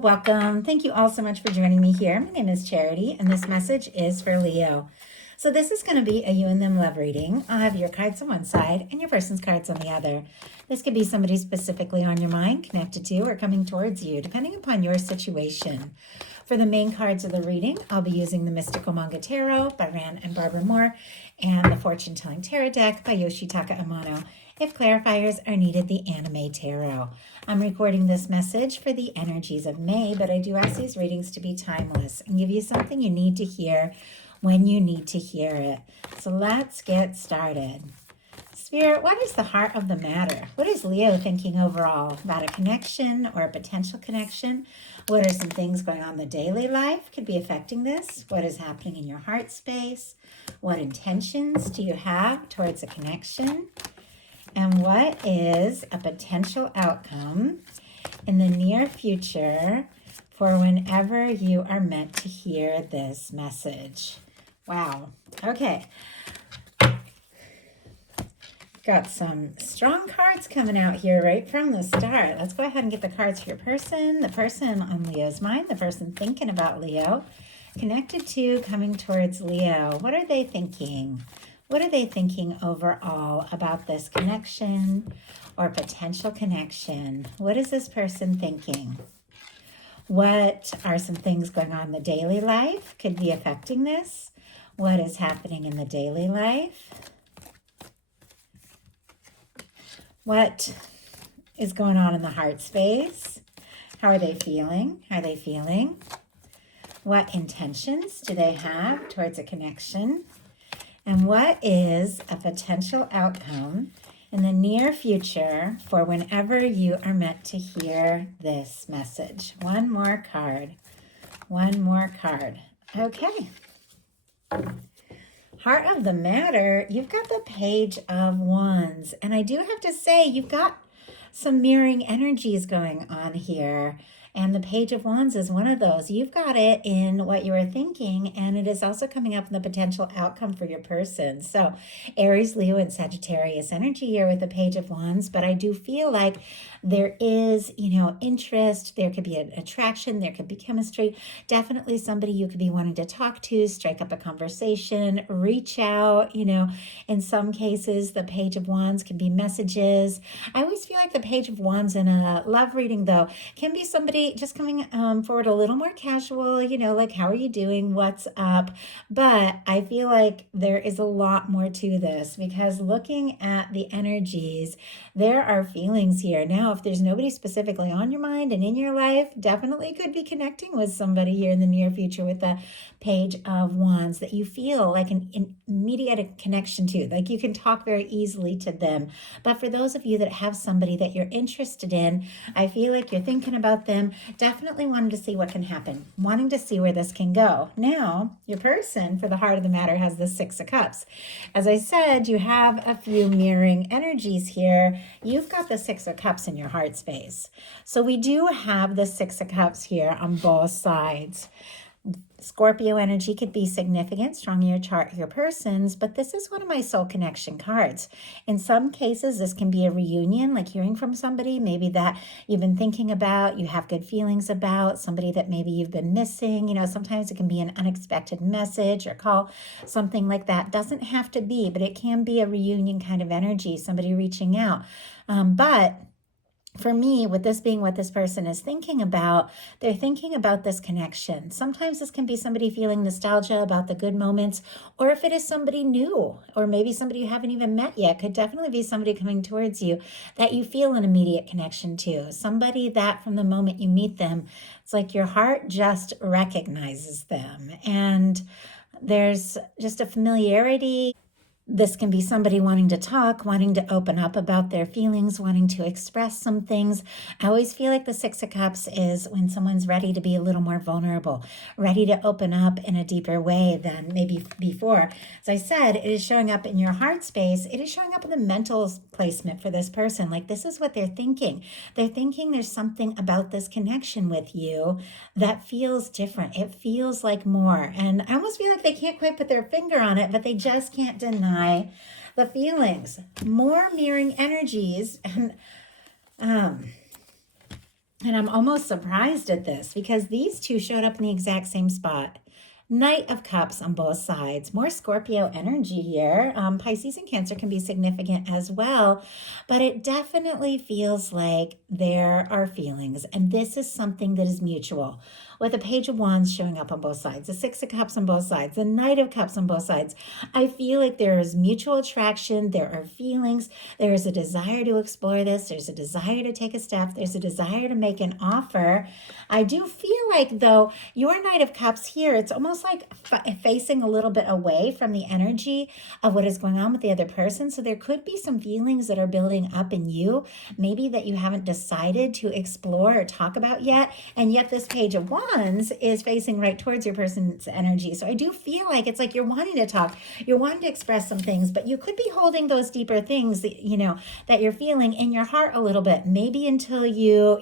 welcome. Thank you all so much for joining me here. My name is Charity, and this message is for Leo. So this is going to be a you and them love reading. I'll have your cards on one side and your person's cards on the other. This could be somebody specifically on your mind, connected to, or coming towards you, depending upon your situation. For the main cards of the reading, I'll be using the Mystical Manga Tarot by Rann and Barbara Moore and the Fortune Telling Tarot deck by Yoshitaka Amano. If clarifiers are needed, the Anime Tarot. I'm recording this message for the energies of May, but I do ask these readings to be timeless and give you something you need to hear when you need to hear it. So let's get started. Spirit, what is the heart of the matter? What is Leo thinking overall about a connection or a potential connection? What are some things going on in the daily life could be affecting this? What is happening in your heart space? What intentions do you have towards a connection? And what is a potential outcome in the near future for whenever you are meant to hear this message? Wow. Okay. Got some strong cards coming out here right from the start. Let's go ahead and get the cards for your person, the person on Leo's mind, the person thinking about Leo, connected to, coming towards Leo. What are they thinking? What are they thinking overall about this connection or potential connection? What is this person thinking? What are some things going on in the daily life could be affecting this? What is happening in the daily life? What is going on in the heart space? How are they feeling? How are they feeling? What intentions do they have towards a connection? And what is a potential outcome in the near future for whenever you are meant to hear this message? One more card. One more card. Okay. Heart of the matter, you've got the Page of Wands. And I do have to say, you've got some mirroring energies going on here. And the Page of Wands is one of those. You've got it in what you are thinking, and it is also coming up in the potential outcome for your person. So Aries, Leo, and Sagittarius energy here with the Page of Wands. But I do feel like there is, interest. There could be an attraction. There could be chemistry. Definitely somebody you could be wanting to talk to, strike up a conversation, reach out. In some cases, the Page of Wands can be messages. I always feel like the Page of Wands in a love reading, though, can be somebody just coming forward a little more casual, like, how are you doing? What's up? But I feel like there is a lot more to this because looking at the energies, there are feelings here. Now, if there's nobody specifically on your mind and in your life, definitely could be connecting with somebody here in the near future with the Page of Wands that you feel like an immediate connection to, like you can talk very easily to them. But for those of you that have somebody that you're interested in, I feel like you're thinking about them, definitely wanting to see what can happen, wanting to see where this can go. Now, your person, for the heart of the matter, has the Six of Cups. As I said, you have a few mirroring energies here. You've got the Six of Cups in your heart space. So we do have the Six of Cups here on both sides. Scorpio energy could be significant, strong in your chart, your person's, but this is one of my soul connection cards. In some cases, this can be a reunion, like hearing from somebody maybe that you've been thinking about, you have good feelings about, somebody that maybe you've been missing. Sometimes it can be an unexpected message or call, something like that. Doesn't have to be, but it can be a reunion kind of energy, somebody reaching out. But for me, with this being what this person is thinking about, they're thinking about this connection. Sometimes this can be somebody feeling nostalgia about the good moments, or if it is somebody new, or maybe somebody you haven't even met yet, could definitely be somebody coming towards you that you feel an immediate connection to. Somebody that from the moment you meet them, it's like your heart just recognizes them. And there's just a familiarity. This can be somebody wanting to talk, wanting to open up about their feelings, wanting to express some things. I always feel like the Six of Cups is when someone's ready to be a little more vulnerable, ready to open up in a deeper way than maybe before. As I said, it is showing up in your heart space. It is showing up in the mental placement for this person. Like, this is what they're thinking. They're thinking there's something about this connection with you that feels different. It feels like more. And I almost feel like they can't quite put their finger on it, but they just can't deny the feelings. More mirroring energies. And And I'm almost surprised at this because these two showed up in the exact same spot. Knight of Cups on both sides. More Scorpio energy here. Pisces and Cancer can be significant as well, but it definitely feels like there are feelings, and this is something that is mutual. With a Page of Wands showing up on both sides, the Six of Cups on both sides, the Knight of Cups on both sides, I feel like there is mutual attraction, there are feelings, there is a desire to explore this, there's a desire to take a step, there's a desire to make an offer. I do feel like, though, your Knight of Cups here, it's almost like facing a little bit away from the energy of what is going on with the other person. So there could be some feelings that are building up in you, maybe that you haven't decided to explore or talk about yet. And yet this Page of Wands is facing right towards your person's energy. So I do feel like it's like you're wanting to talk, you're wanting to express some things, but you could be holding those deeper things that, that you're feeling in your heart a little bit, maybe until you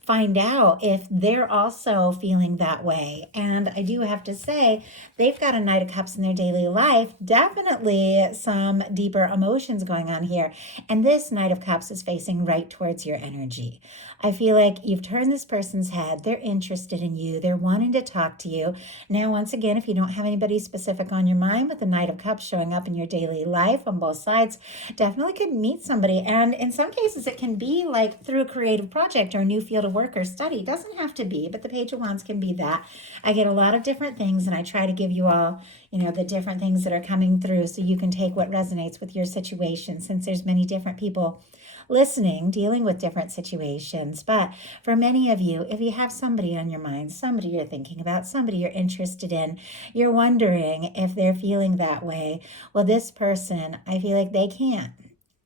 find out if they're also feeling that way. And I do have to say, they've got a Knight of Cups in their daily life, definitely some deeper emotions going on here. And this Knight of Cups is facing right towards your energy. I feel like you've turned this person's head. They're interested in you. They're wanting to talk to you. Now, once again, if you don't have anybody specific on your mind, with the Knight of Cups showing up in your daily life on both sides, definitely could meet somebody. And in some cases, it can be like through a creative project or a new field of work or study. It doesn't have to be, but the Page of Wands can be that. I get a lot of different things, and I try to give you all, the different things that are coming through so you can take what resonates with your situation, since there's many different people listening, dealing with different situations. But for many of you, if you have somebody on your mind, somebody you're thinking about, somebody you're interested in, you're wondering if they're feeling that way, well, this person, I feel like they can't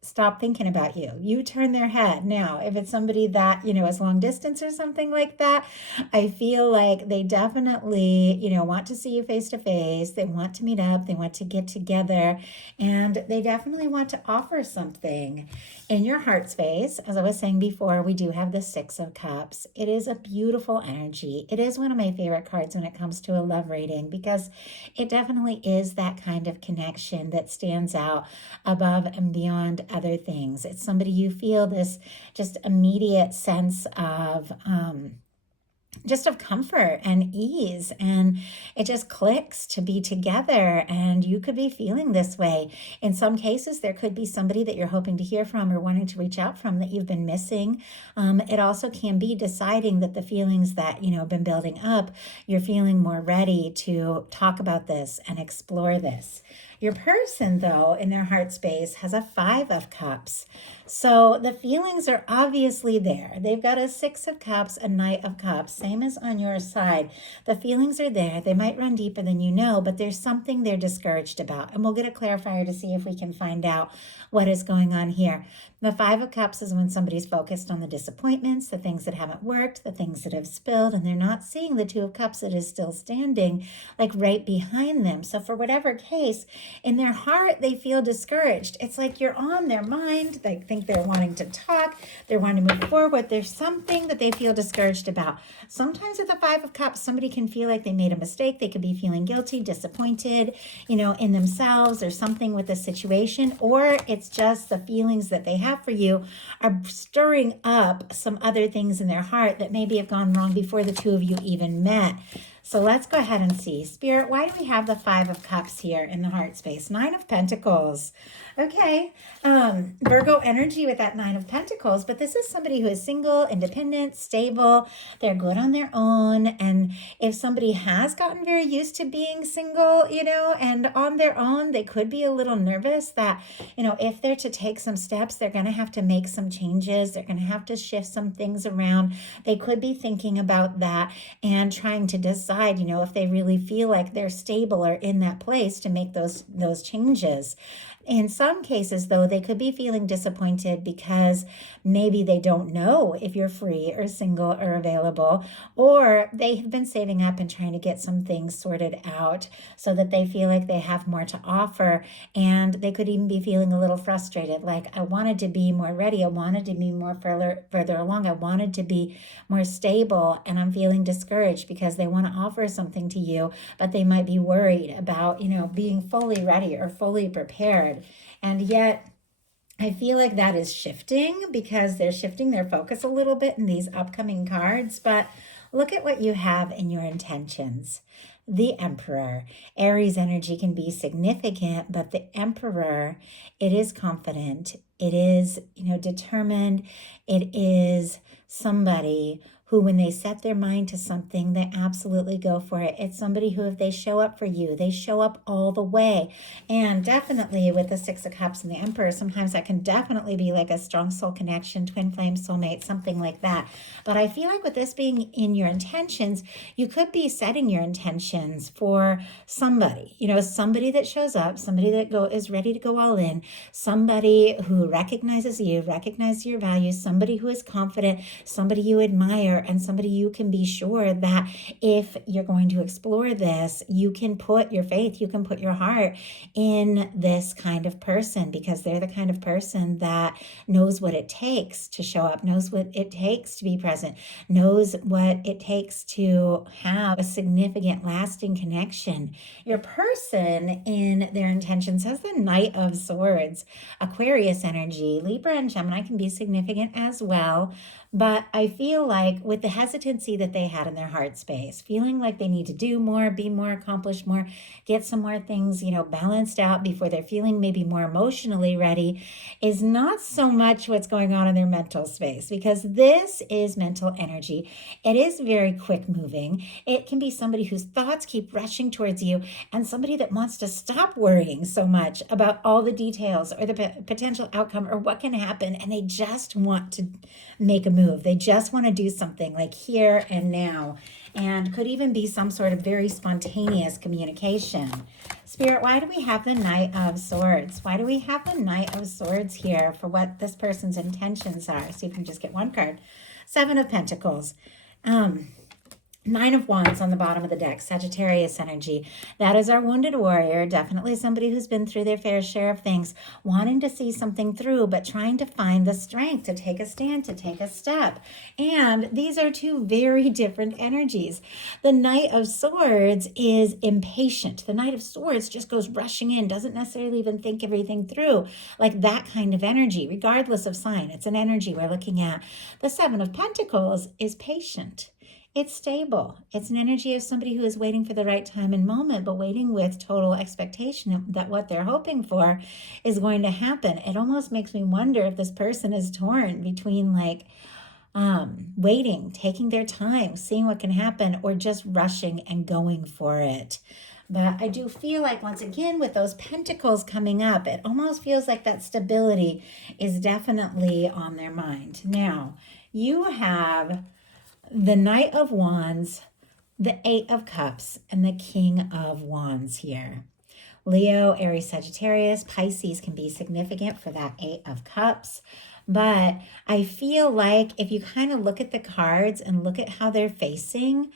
stop thinking about you. You turn their head. Now, if it's somebody that, is long distance or something like that, I feel like they definitely, want to see you face to face. They want to meet up. They want to get together, and they definitely want to offer something. In your heart space, as I was saying before, we do have the Six of Cups. It is a beautiful energy. It is one of my favorite cards when it comes to a love reading, because it definitely is that kind of connection that stands out above and beyond other things. It's somebody you feel this just immediate sense of just of comfort and ease, and it just clicks to be together. And you could be feeling this way. In some cases, there could be somebody that you're hoping to hear from or wanting to reach out from that you've been missing. It also can be deciding that the feelings that have been building up, you're feeling more ready to talk about this and explore this. Your person, though, in their heart space has a Five of Cups. So the feelings are obviously there. They've got a Six of Cups, a Knight of Cups, same as on your side. The feelings are there. They might run deeper than you know, but there's something they're discouraged about. And we'll get a clarifier to see if we can find out what is going on here. The Five of Cups is when somebody's focused on the disappointments, the things that haven't worked, the things that have spilled, and they're not seeing the Two of Cups that is still standing, like right behind them. So for whatever case, in their heart, they feel discouraged. It's like you're on their mind. They think they're wanting to talk. They're wanting to move forward. There's something that they feel discouraged about. Sometimes with the Five of Cups, somebody can feel like they made a mistake. They could be feeling guilty, disappointed, in themselves or something with the situation, or it's just the feelings that they have for you are stirring up some other things in their heart that maybe have gone wrong before the two of you even met. So let's go ahead and see. Spirit, why do we have the Five of Cups here in the heart space? Nine of Pentacles. Okay. Virgo energy with that Nine of Pentacles, but this is somebody who is single, independent, stable. They're good on their own. And if somebody has gotten very used to being single, and on their own, they could be a little nervous that, if they're to take some steps, they're going to have to make some changes. They're going to have to shift some things around. They could be thinking about that and trying to decide, if they really feel like they're stable or in that place to make those changes. In some cases, though, they could be feeling disappointed because maybe they don't know if you're free or single or available, or they have been saving up and trying to get some things sorted out so that they feel like they have more to offer. And they could even be feeling a little frustrated, like, I wanted to be more ready. I wanted to be more further along. I wanted to be more stable, and I'm feeling discouraged because they want to offer something to you, but they might be worried about, being fully ready or fully prepared. And yet I feel like that is shifting because they're shifting their focus a little bit in these upcoming cards. But look at what you have in your intentions. The Emperor. Aries energy can be significant, but the Emperor, it is confident. It is, determined. It is somebody who, when they set their mind to something, they absolutely go for it. It's somebody who, if they show up for you, they show up all the way. And definitely with the Six of Cups and the Emperor, sometimes that can definitely be like a strong soul connection, twin flame, soulmate, something like that. But I feel like with this being in your intentions, you could be setting your intentions for somebody, somebody that shows up, somebody that is ready to go all in, somebody who recognizes you, recognizes your values, somebody who is confident, somebody you admire, and somebody you can be sure that if you're going to explore this, you can put your faith, you can put your heart in this kind of person, because they're the kind of person that knows what it takes to show up, knows what it takes to be present, knows what it takes to have a significant, lasting connection. Your person in their intentions has the Knight of Swords, Aquarius energy. Libra and Gemini can be significant as well. But I feel like with the hesitancy that they had in their heart space, feeling like they need to do more, be more, accomplish more, get some more things, balanced out before they're feeling maybe more emotionally ready, is not so much what's going on in their mental space, because this is mental energy. It is very quick moving. It can be somebody whose thoughts keep rushing towards you, and somebody that wants to stop worrying so much about all the details or the potential outcome or what can happen, and they just want to make a move. They just want to do something like here and now, and could even be some sort of very spontaneous communication. Spirit, why do we have the Knight of Swords? Why do we have the Knight of Swords here for what this person's intentions are? See if we can just get one card. Seven of Pentacles. Nine of Wands on the bottom of the deck, Sagittarius energy. That is our wounded warrior, definitely somebody who's been through their fair share of things, wanting to see something through, but trying to find the strength to take a stand, to take a step. And these are two very different energies. The Knight of Swords is impatient. The Knight of Swords just goes rushing in, doesn't necessarily even think everything through, like that kind of energy, regardless of sign. It's an energy we're looking at. The Seven of Pentacles is patient. It's stable. It's an energy of somebody who is waiting for the right time and moment, but waiting with total expectation that what they're hoping for is going to happen. It almost makes me wonder if this person is torn between waiting, taking their time, seeing what can happen, or just rushing and going for it. But I do feel like, once again, with those pentacles coming up, it almost feels like that stability is definitely on their mind. Now, you have the Knight of Wands, the Eight of Cups, and the King of Wands here. Leo, Aries, Sagittarius, Pisces can be significant for that Eight of Cups. But I feel like if you kind of look at the cards and look at how they're facing,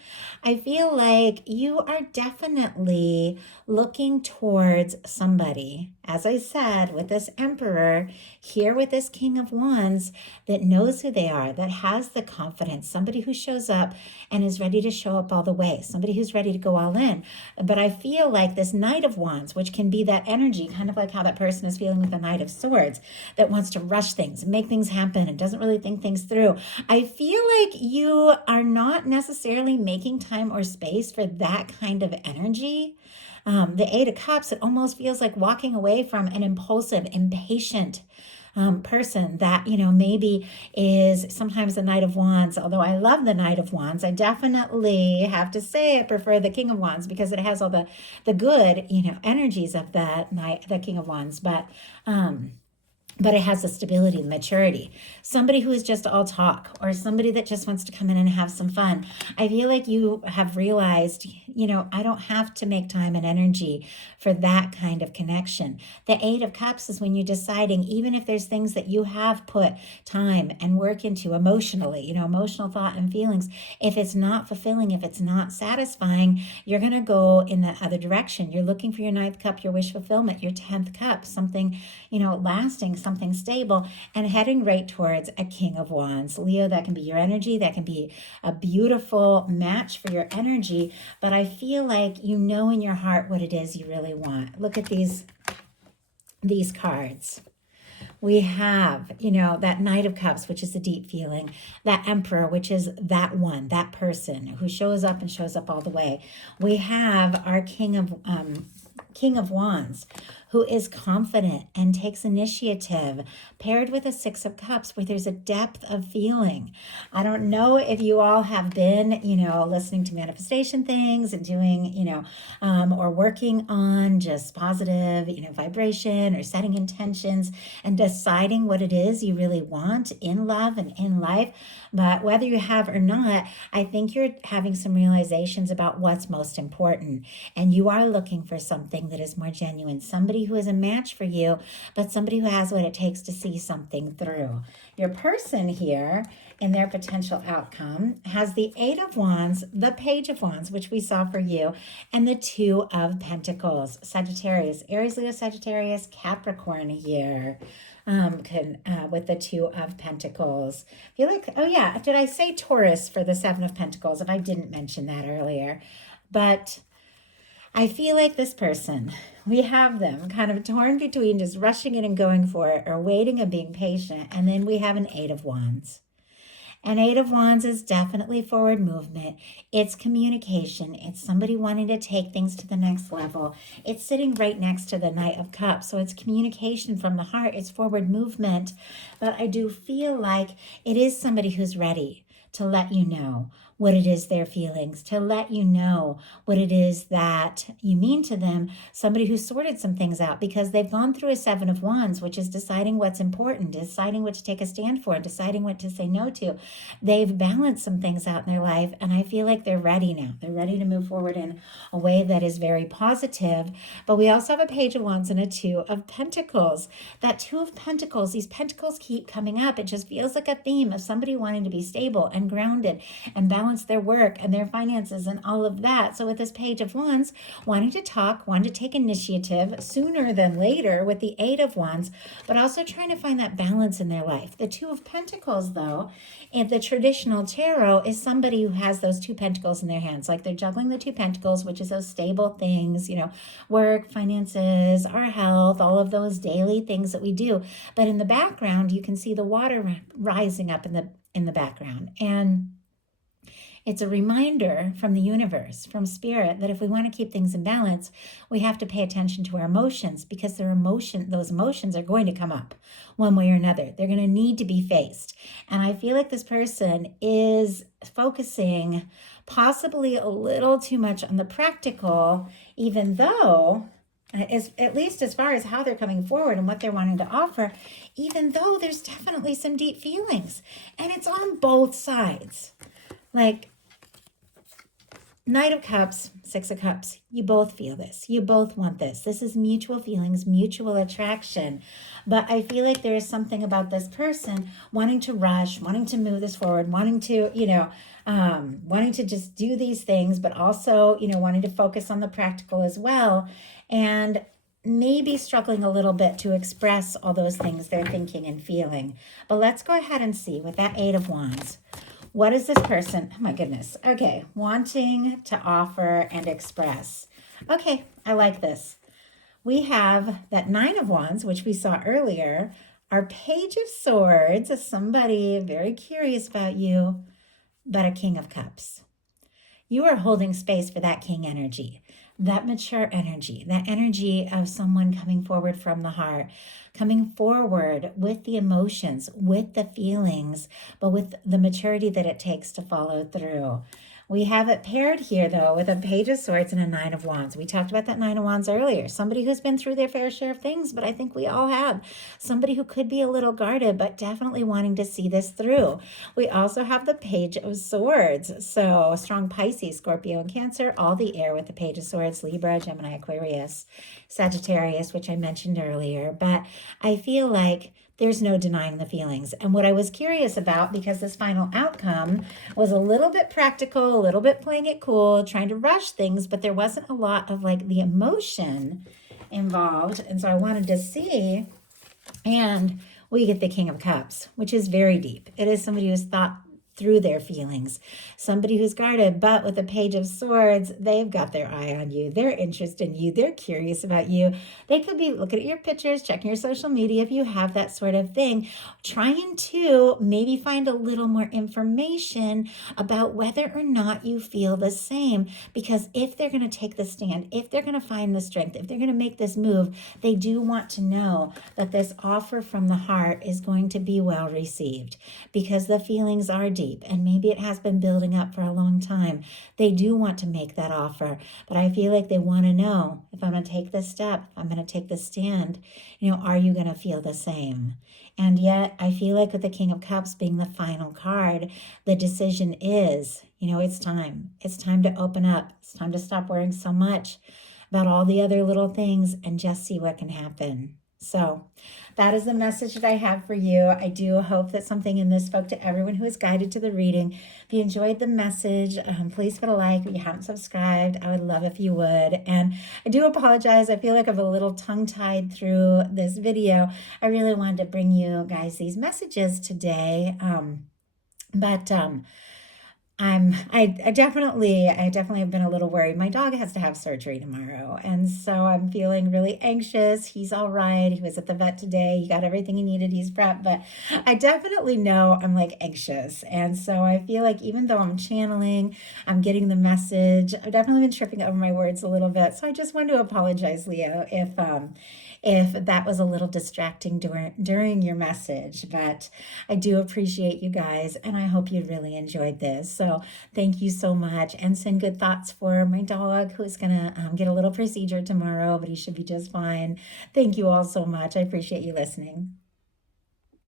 I feel like you are definitely looking towards somebody, as I said, with this Emperor, here with this King of Wands, that knows who they are, that has the confidence, somebody who shows up and is ready to show up all the way, somebody who's ready to go all in. But I feel like this Knight of Wands, which can be that energy, kind of like how that person is feeling with the Knight of Swords, that wants to rush things, make things happen, and doesn't really think things through. I feel like you are not necessarily making time or space for that kind of energy. The Eight of Cups, it almost feels like walking away from an impulsive, impatient person that, maybe is sometimes the Knight of Wands. Although I love the Knight of Wands, I definitely have to say I prefer the King of Wands, because it has all the good, energies of that Knight, the King of Wands. But it has the stability, the maturity. Somebody who is just all talk, or somebody that just wants to come in and have some fun. I feel like you have realized, I don't have to make time and energy for that kind of connection. The Eight of Cups is when you're deciding, even if there's things that you have put time and work into emotionally, emotional thought and feelings, if it's not fulfilling, if it's not satisfying, you're going to go in the other direction. You're looking for your ninth cup, your wish fulfillment, your 10th cup, something, lasting, something stable, and heading right towards a King of Wands. Leo, that can be your energy. That can be a beautiful match for your energy. But I feel like you know in your heart what it is you really want. Look at these cards. We have, you know, that Knight of Cups, which is the deep feeling, that Emperor, which is that one, that person who shows up and shows up all the way. We have our King of Wands, who is confident and takes initiative, paired with a Six of Cups, where there's a depth of feeling. I don't know if you all have been, you know, listening to manifestation things and doing, you know, or working on just positive, you know, vibration, or setting intentions and deciding what it is you really want in love and in life. But whether you have or not, I think you're having some realizations about what's most important. And you are looking for something that is more genuine, somebody who is a match for you, but somebody who has what it takes to see something through. Your person here in their potential outcome has the Eight of Wands, the Page of Wands, which we saw for you, and the Two of Pentacles. Sagittarius, Aries, Leo, Sagittarius, Capricorn here. With the Two of Pentacles. I feel like, oh yeah, did I say Taurus for the Seven of Pentacles? If I didn't mention that earlier. But I feel like this person, we have them kind of torn between just rushing in and going for it, or waiting and being patient. And then we have an Eight of Wands. An Eight of Wands is definitely forward movement. It's communication. It's somebody wanting to take things to the next level. It's sitting right next to the Knight of Cups. So it's communication from the heart. It's forward movement. But I do feel like it is somebody who's ready to let you know what it is their feelings, to let you know what it is that you mean to them, somebody who sorted some things out, because they've gone through a Seven of Wands, which is deciding what's important, deciding what to take a stand for, deciding what to say no to. They've balanced some things out in their life, and I feel like they're ready now. They're ready to move forward in a way that is very positive. But we also have a Page of Wands and a Two of Pentacles. That Two of Pentacles, these pentacles keep coming up. It just feels like a theme of somebody wanting to be stable and grounded and balance their work and their finances and all of that. So with this Page of Wands, wanting to talk, wanting to take initiative sooner than later with the Eight of Wands, but also trying to find that balance in their life. The Two of Pentacles, though, in the traditional tarot, is somebody who has those two pentacles in their hands. Like they're juggling the two pentacles, which is those stable things, you know, work, finances, our health, all of those daily things that we do. But in the background, you can see the water rising up in the background. And it's a reminder from the universe, from spirit, that if we want to keep things in balance, we have to pay attention to our emotions, because those emotions are going to come up one way or another. They're going to need to be faced. And I feel like this person is focusing possibly a little too much on the practical, even though, at least as far as how they're coming forward and what they're wanting to offer, even though there's definitely some deep feelings. And it's on both sides. Like, Knight of Cups, Six of Cups, you both feel this. You both want this. This is mutual feelings, mutual attraction. But I feel like there is something about this person wanting to rush, wanting to move this forward, wanting to, wanting to just do these things, but also, wanting to focus on the practical as well. And maybe struggling a little bit to express all those things they're thinking and feeling. But let's go ahead and see with that Eight of Wands. What is this person? Oh my goodness. Okay. Wanting to offer and express. Okay. I like this. We have that Nine of Wands, which we saw earlier. Our Page of Swords, somebody very curious about you, but a King of Cups. You are holding space for that king energy, that mature energy, that energy of someone coming forward from the heart, coming forward with the emotions, with the feelings, but with the maturity that it takes to follow through. We have it paired here, though, with a Page of Swords and a Nine of Wands. We talked about that Nine of Wands earlier. Somebody who's been through their fair share of things, but I think we all have. Somebody who could be a little guarded, but definitely wanting to see this through. We also have the Page of Swords. So strong Pisces, Scorpio, and Cancer, all the air with the Page of Swords, Libra, Gemini, Aquarius, Sagittarius, which I mentioned earlier. But I feel like there's no denying the feelings. And what I was curious about, because this final outcome was a little bit practical, a little bit playing it cool, trying to rush things, but there wasn't a lot of like the emotion involved. And so I wanted to see, and we get the King of Cups, which is very deep. It is somebody who's thought through their feelings. Somebody who's guarded, but with a Page of Swords, they've got their eye on you. They're interested in you. They're curious about you. They could be looking at your pictures, checking your social media if you have that sort of thing, trying to maybe find a little more information about whether or not you feel the same. Because if they're going to take the stand, if they're going to find the strength, if they're going to make this move, they do want to know that this offer from the heart is going to be well received, because the feelings are deep and maybe it has been building up for a long time. They do want to make that offer, but I feel like they want to know, if I'm going to take this step, if I'm going to take this stand, are you going to feel the same? And yet I feel like with the King of Cups being the final card, the decision is, it's time. It's time to open up. It's time to stop worrying so much about all the other little things and just see what can happen. So that is the message that I have for you. I do hope that something in this spoke to everyone who is guided to the reading. If you enjoyed the message, please put a like. If you haven't subscribed, I would love if you would. And I do apologize. I feel like I'm a little tongue-tied through this video. I really wanted to bring you guys these messages today. I definitely have been a little worried. My dog has to have surgery tomorrow, and so I'm feeling really anxious. He's all right. He was at the vet today. He got everything he needed. He's prepped, but I definitely know I'm like anxious. And so I feel like even though I'm channeling, I'm getting the message, I've definitely been tripping over my words a little bit. So I just want to apologize, Leo, if that was a little distracting during your message, but I do appreciate you guys, and I hope you really enjoyed this. So thank you so much, and send good thoughts for my dog, who's gonna get a little procedure tomorrow, but he should be just fine. Thank you all so much. I appreciate you listening.